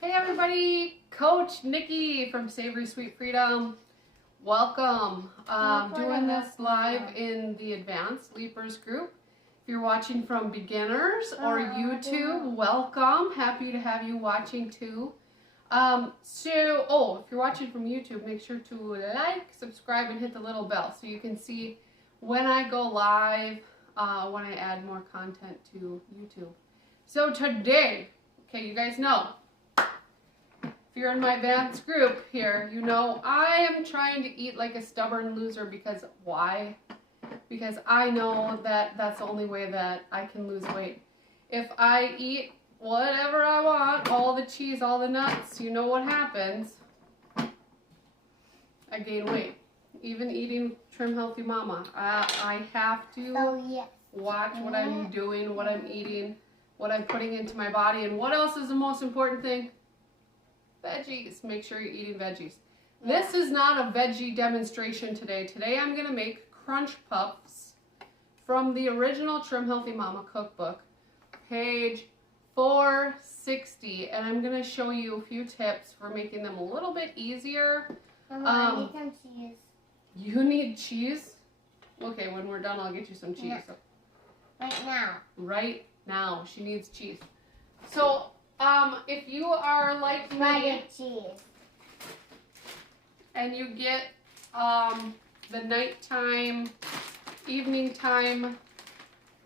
Hey everybody, Coach Nikki from Savory Sweet Freedom. Welcome. Doing this live in the Advanced Leapers group. If you're watching from beginners or YouTube, welcome. Happy to have you watching too. If you're watching from YouTube, make sure to like, subscribe, and hit the little bell so you can see when I go live, when I add more content to YouTube. So today, okay, you guys know, if you're in my advanced group here, you know I am trying to eat like a stubborn loser because why? Because I know that that's the only way that I can lose weight. If I eat whatever I want, all the cheese, all the nuts, you know what happens? I gain weight. Even eating Trim Healthy Mama. I have to watch what I'm doing, what I'm eating, what I'm putting into my body, and what else is the most important thing? Veggies. Make sure you're eating veggies. This is not a veggie demonstration today. Today I'm going to make crunch puffs from the original Trim Healthy Mama cookbook, page 460, and I'm going to show you a few tips for making them a little bit easier. Mama, I need some cheese. You need cheese? Okay, when we're done I'll get you some cheese. Yeah. Right now. Right now. She needs cheese. So, if you are like me cheese. and you get the nighttime, evening time,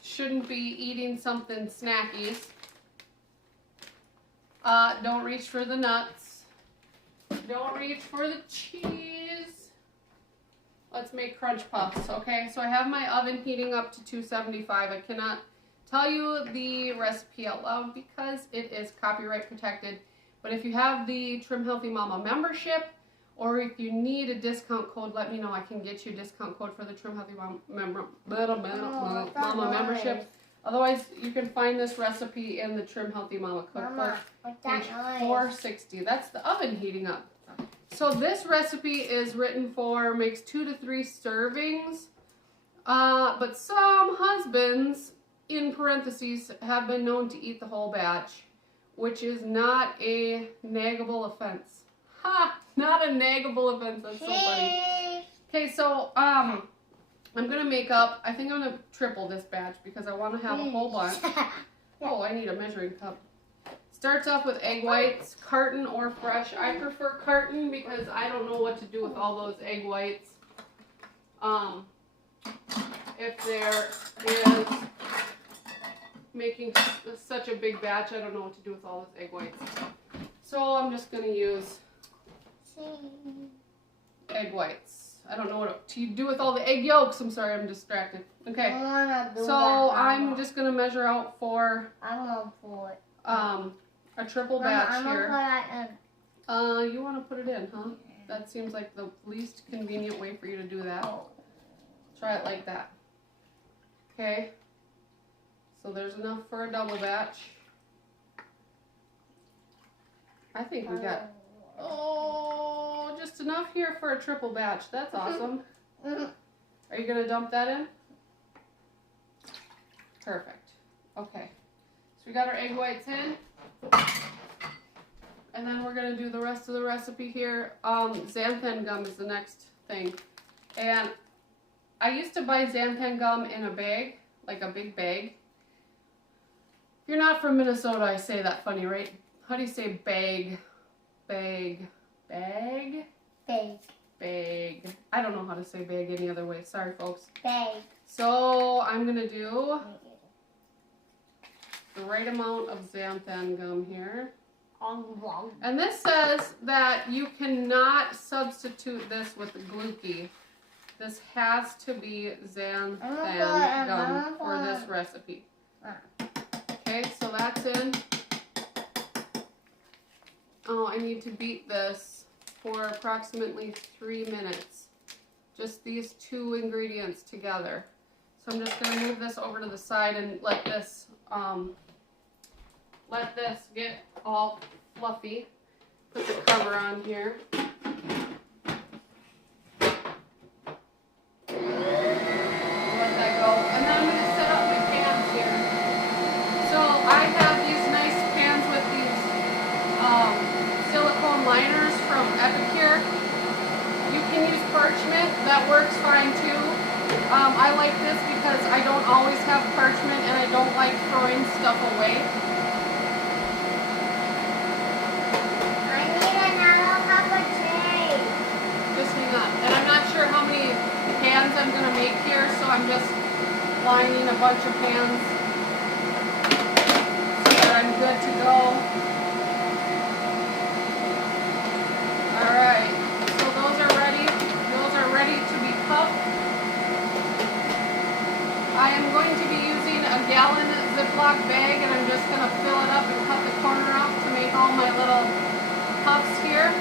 shouldn't be eating something snackies, don't reach for the nuts, don't reach for the cheese. Let's make crunch puffs, okay? So I have my oven heating up to 275. I cannot tell you the recipe out loud because it is copyright protected. But if you have the Trim Healthy Mama membership, or if you need a discount code, let me know. I can get you a discount code for the Trim Healthy Mama membership. Otherwise, you can find this recipe in the Trim Healthy Mama cookbook, page 460. That's the oven heating up. So this recipe is written for, makes 2 to 3 servings, but some husbands, in parentheses, have been known to eat the whole batch, which is not a naggable offense. Ha! Not a naggable offense. That's so funny. Okay, so I'm gonna make up. I think I'm gonna triple this batch because I want to have a whole bunch. Oh, I need a measuring cup. Starts off with egg whites, carton or fresh. I prefer carton because I don't know what to do with all those egg whites. If there is making such a big batch, I don't know what to do with all those egg whites. So I'm just going to use egg whites. I don't know what to do with all the egg yolks. I'm sorry, I'm distracted. Okay, so I'm just going to measure out for a triple batch here. You want to put it in, huh? That seems like the least convenient way for you to do that. Try it like that. Okay. So there's enough for a double batch. I think we got, just enough here for a triple batch. That's awesome. Are you going to dump that in? Perfect. Okay. So we got our egg whites in. And then we're going to do the rest of the recipe here. Xanthan gum is the next thing. And I used to buy xanthan gum in a bag, like a big bag. If you're not from Minnesota, I say that funny, right? How do you say bag? Bag? Bag? Bag. Bag. I don't know how to say bag any other way. Sorry, folks. Bag. So I'm going to do the right amount of xanthan gum here. And this says that you cannot substitute this with glucose. This has to be xanthan gum for this recipe. Okay, so that's in. Oh, I need to beat this for approximately 3 minutes. Just these two ingredients together. So I'm just going to move this over to the side and let this get all fluffy. Put the cover on here. I have these nice pans with these liners from Epicure. You can use parchment, that works fine too. I like this because I don't always have parchment and I don't like throwing stuff away. I need another cup of tea. Just hang on. And I'm not sure how many pans I'm going to make here, so I'm just lining a bunch of pans so that I'm good to go. Alright, so those are ready. Those are ready to be puffed. I am going to be using a gallon Ziploc bag and I'm just going to fill it up and cut the corner off to make all my little puffs here.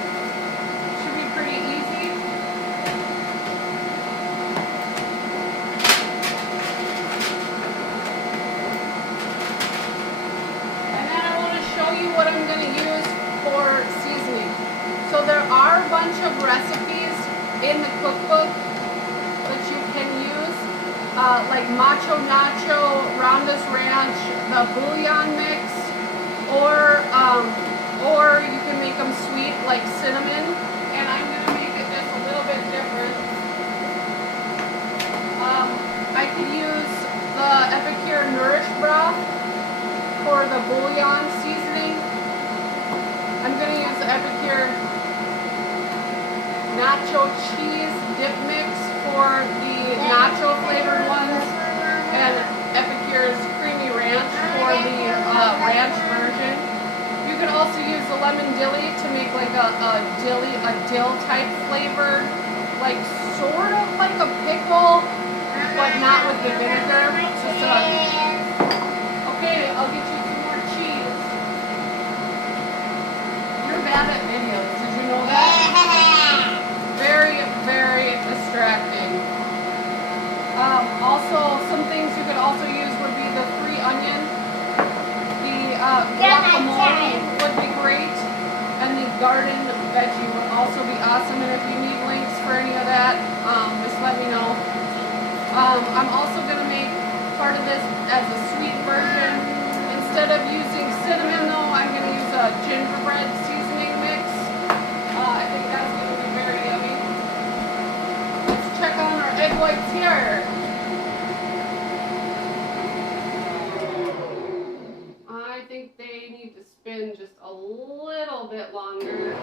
Should be pretty easy. And then I want to show you what I'm going to use for seasoning. So there are a bunch of recipes in the cookbook that you can use, like Macho Nacho, Ronda's Ranch, the bouillon mix, or you can make them sweet like cinnamon, and I'm going to make it just a little bit different. I could use the Epicure Nourish broth for the bouillon seasoning. I'm going to use the Epicure nacho cheese dip mix for the nacho flavored ones, and Epicure's creamy ranch for the ranch version. You can also use the lemon dilly to make like a dill type flavor, like sort of like a pickle, but not with the vinegar. Just okay, I'll get you some more cheese. You're bad at videos, did you know that? Very, very distracting. Also, some things you could also use would be the free onion, the guacamole would be great, and the garden veggie would also be awesome. And if you need links for any of that, just let me know. I'm also going to make part of this as a sweet version. Instead of using cinnamon though, I'm going to use a gingerbread seasoning mix. I think that's going to be very yummy. Let's check on our egg whites here. I think they need to spin just a little bit longer.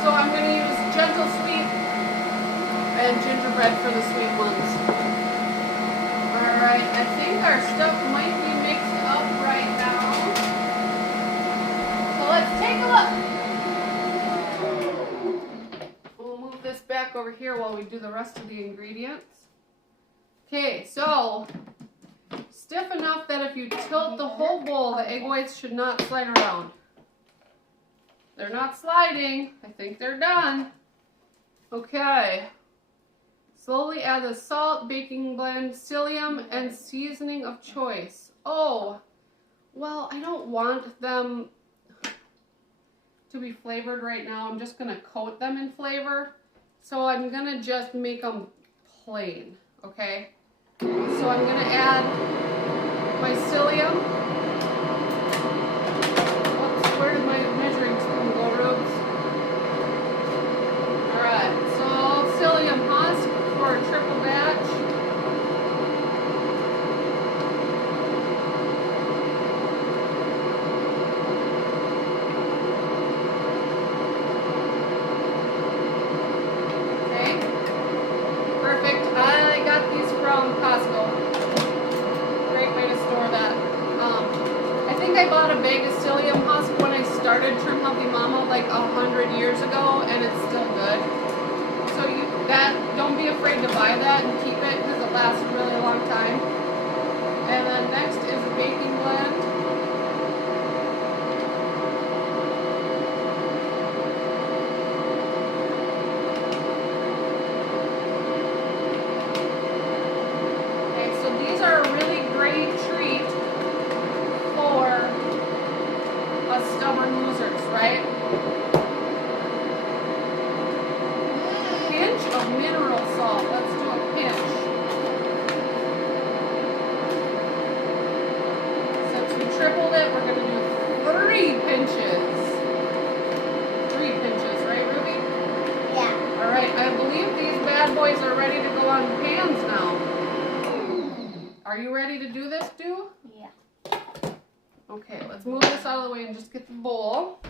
So I'm going to use gentle sweet and gingerbread for the sweet ones. Alright, I think our stuff might be mixed up right now. So let's take a look. We'll move this back over here while we do the rest of the ingredients. Okay, so stiff enough that if you tilt the whole bowl, the egg whites should not slide around. They're not sliding. I think they're done. Okay. Slowly add the salt, baking blend, psyllium, and seasoning of choice. Oh, well, I don't want them to be flavored right now. I'm just going to coat them in flavor. So I'm going to just make them plain, okay? So I'm going to add my psyllium. Oops, where did my measuring spoon go, Rubes? Alright, so psyllium husk for a triple batch. Okay, perfect. I got these from Costco. Great way to store that. I think I bought a bag of psyllium husk when I started Trim Healthy Mama like 100 years ago, and it's still good. So don't be afraid to buy that and keep it because it lasts a really long time. And then next is a baking blend. Okay, so these are a really great treat for us stubborn losers, right? Pinch of mineral salt. Let's do a pinch. tripled it, we're going to do 3 pinches. 3 pinches, right, Ruby? Yeah. All right, I believe these bad boys are ready to go on pans now. Are you ready to do this, Dew? Yeah. Okay, let's move this out of the way and just get the bowl.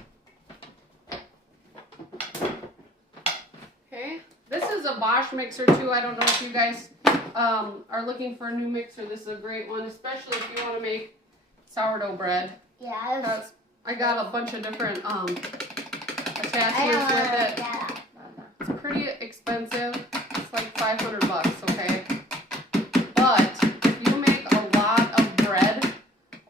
Okay, this is a Bosch mixer too. I don't know if you guys are looking for a new mixer. This is a great one, especially if you want to make sourdough bread. Yeah. I got a bunch of different attachments with it. It's pretty expensive. It's like $500, okay? But if you make a lot of bread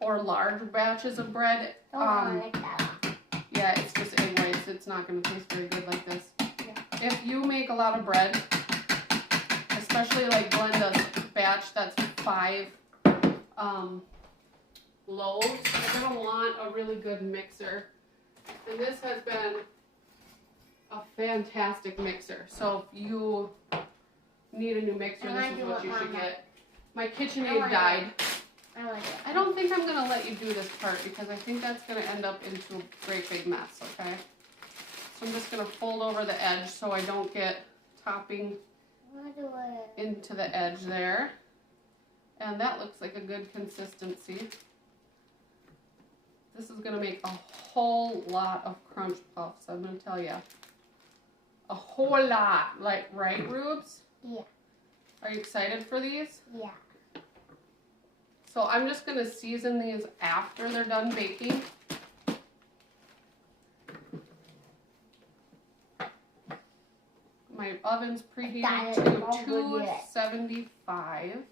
or large batches of bread, yeah, it's just egg whites. It's not going to taste very good like this. Yeah. If you make a lot of bread, especially like blend a batch that's 5 loaves, you're going to want a really good mixer. And this has been a fantastic mixer. So if you need a new mixer, this is what you should get. My KitchenAid died. I don't think I'm going to let you do this part because I think that's going to end up into a great big mess, okay? So I'm just going to fold over the edge so I don't get topping into the edge there. And that looks like a good consistency. This is going to make a whole lot of crunch puffs, I'm going to tell you. A whole lot. Like, right, Rubes? Yeah. Are you excited for these? Yeah. So I'm just going to season these after they're done baking. My oven's preheated to 275.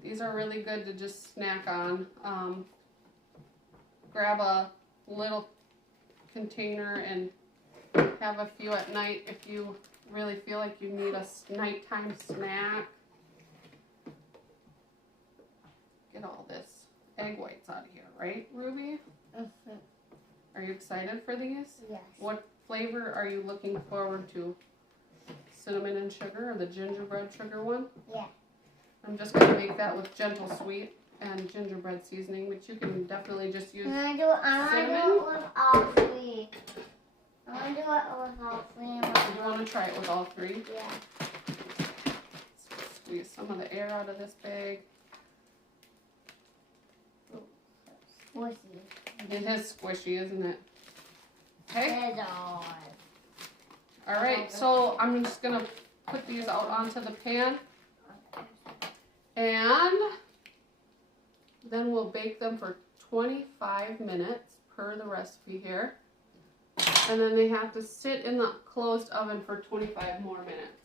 These are really good to just snack on. Grab a little container and have a few at night if you really feel like you need a nighttime snack. Get all this egg whites out of here, right, Ruby? Mm-hmm. Are you excited for these? Yes. What flavor are you looking forward to? Cinnamon and sugar or the gingerbread sugar one? Yeah. I'm just going to make that with gentle sweet and gingerbread seasoning, which you can definitely just use I want to do it with all 3. I want to do it with all 3. You want to try it with all 3? Yeah. Squeeze some of the air out of this bag. Squishy. It is squishy, isn't it? Okay. It is all. Alright, so I'm just going to put these out onto the pan. And then we'll bake them for 25 minutes per the recipe here. And then they have to sit in the closed oven for 25 more minutes.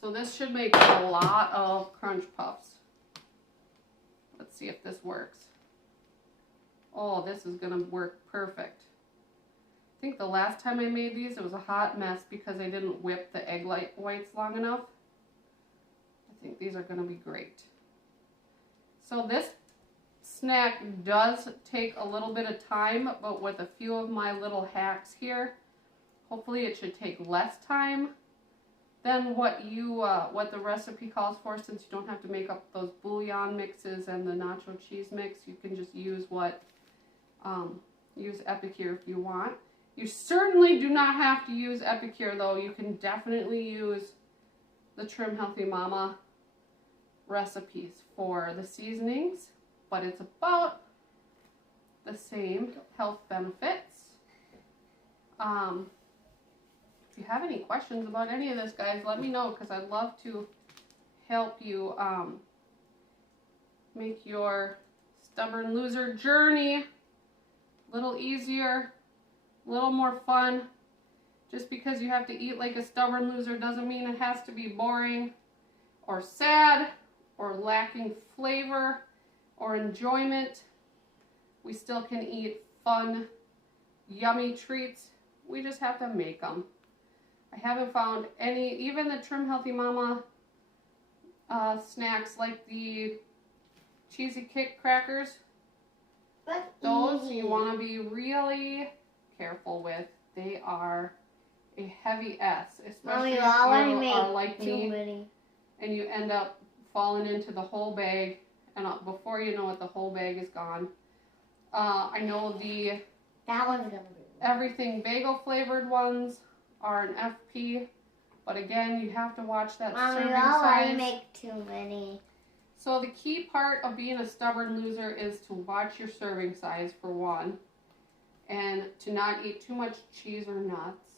So this should make a lot of crunch puffs. Let's see if this works. Oh, this is going to work perfect. I think the last time I made these, it was a hot mess because I didn't whip the egg whites long enough. I think these are going to be great. So this snack does take a little bit of time, but with a few of my little hacks here, hopefully it should take less time than what the recipe calls for, since you don't have to make up those bouillon mixes and the nacho cheese mix. You can just use use Epicure if you want. You certainly do not have to use Epicure though. You can definitely use the Trim Healthy Mama recipes for the seasonings, but it's about the same health benefits. If you have any questions about any of this, guys, let me know, because I'd love to help you make your stubborn loser journey a little easier, a little more fun. Just because you have to eat like a stubborn loser doesn't mean it has to be boring or sad or lacking flavor or enjoyment. We still can eat fun, yummy treats. We just have to make them. I haven't found any, even the Trim Healthy Mama snacks like the Cheesy Kick crackers. Those you want to be really careful with. They are a heavy S, especially if you are like me and you end up fallen into the whole bag, and before you know it, the whole bag is gone. I know that one's gonna be everything bagel flavored ones are an FP, but again, you have to watch that serving size. I make too many. So the key part of being a stubborn loser is to watch your serving size for one, and to not eat too much cheese or nuts,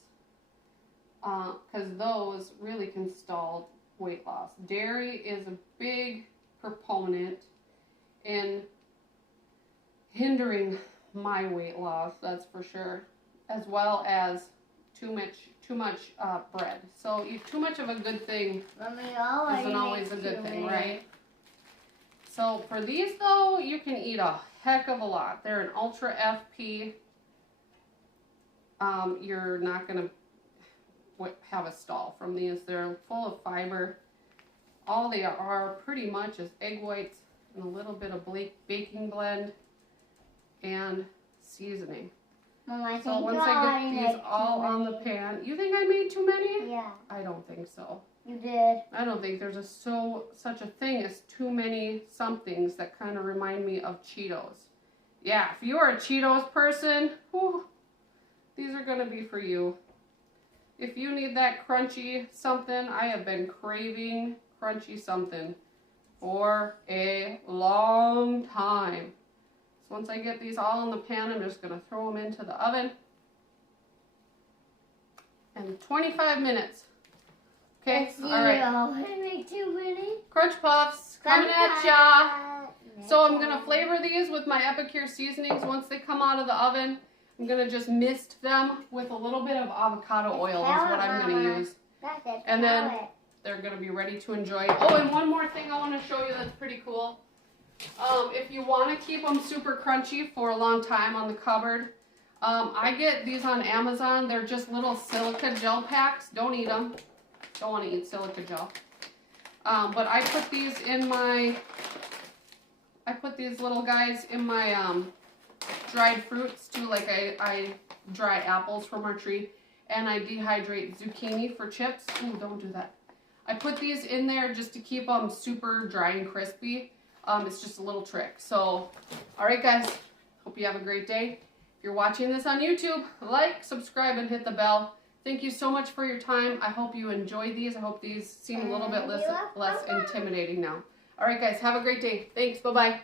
because those really can stall weight loss. Dairy is a big proponent in hindering my weight loss, that's for sure, as well as too much bread. So eat too much of a good thing isn't always a good thing, right? So for these though, you can eat a heck of a lot. They're an ultra FP. You're not gonna have a stall from these. They're full of fiber. All they are pretty much is egg whites and a little bit of baking blend and seasoning. Mom, so once I get these all on the pan, you think I made too many? Yeah. I don't think so. You did. I don't think there's such a thing as too many somethings that kind of remind me of Cheetos. Yeah, if you are a Cheetos person, whew, these are going to be for you. If you need that crunchy something, I have been craving crunchy something for a long time. So once I get these all in the pan, I'm just going to throw them into the oven. And 25 minutes. Okay, all right. I make too many. Crunch Puffs coming at ya. So I'm going to flavor these with my Epicure seasonings. Once they come out of the oven, I'm going to just mist them with a little bit of avocado oil is what I'm going to use. And then they're going to be ready to enjoy. Oh, and one more thing I want to show you that's pretty cool. If you want to keep them super crunchy for a long time on the cupboard, I get these on Amazon. They're just little silica gel packs. Don't eat them. Don't want to eat silica gel. But I put these in my, these little guys in my dried fruits too. Like I dry apples from our tree, and I dehydrate zucchini for chips. Ooh, don't do that. I put these in there just to keep them super dry and crispy. It's just a little trick. So, all right, guys. Hope you have a great day. If you're watching this on YouTube, like, subscribe, and hit the bell. Thank you so much for your time. I hope you enjoy these. I hope these seem a little bit less intimidating now. All right, guys. Have a great day. Thanks. Bye-bye.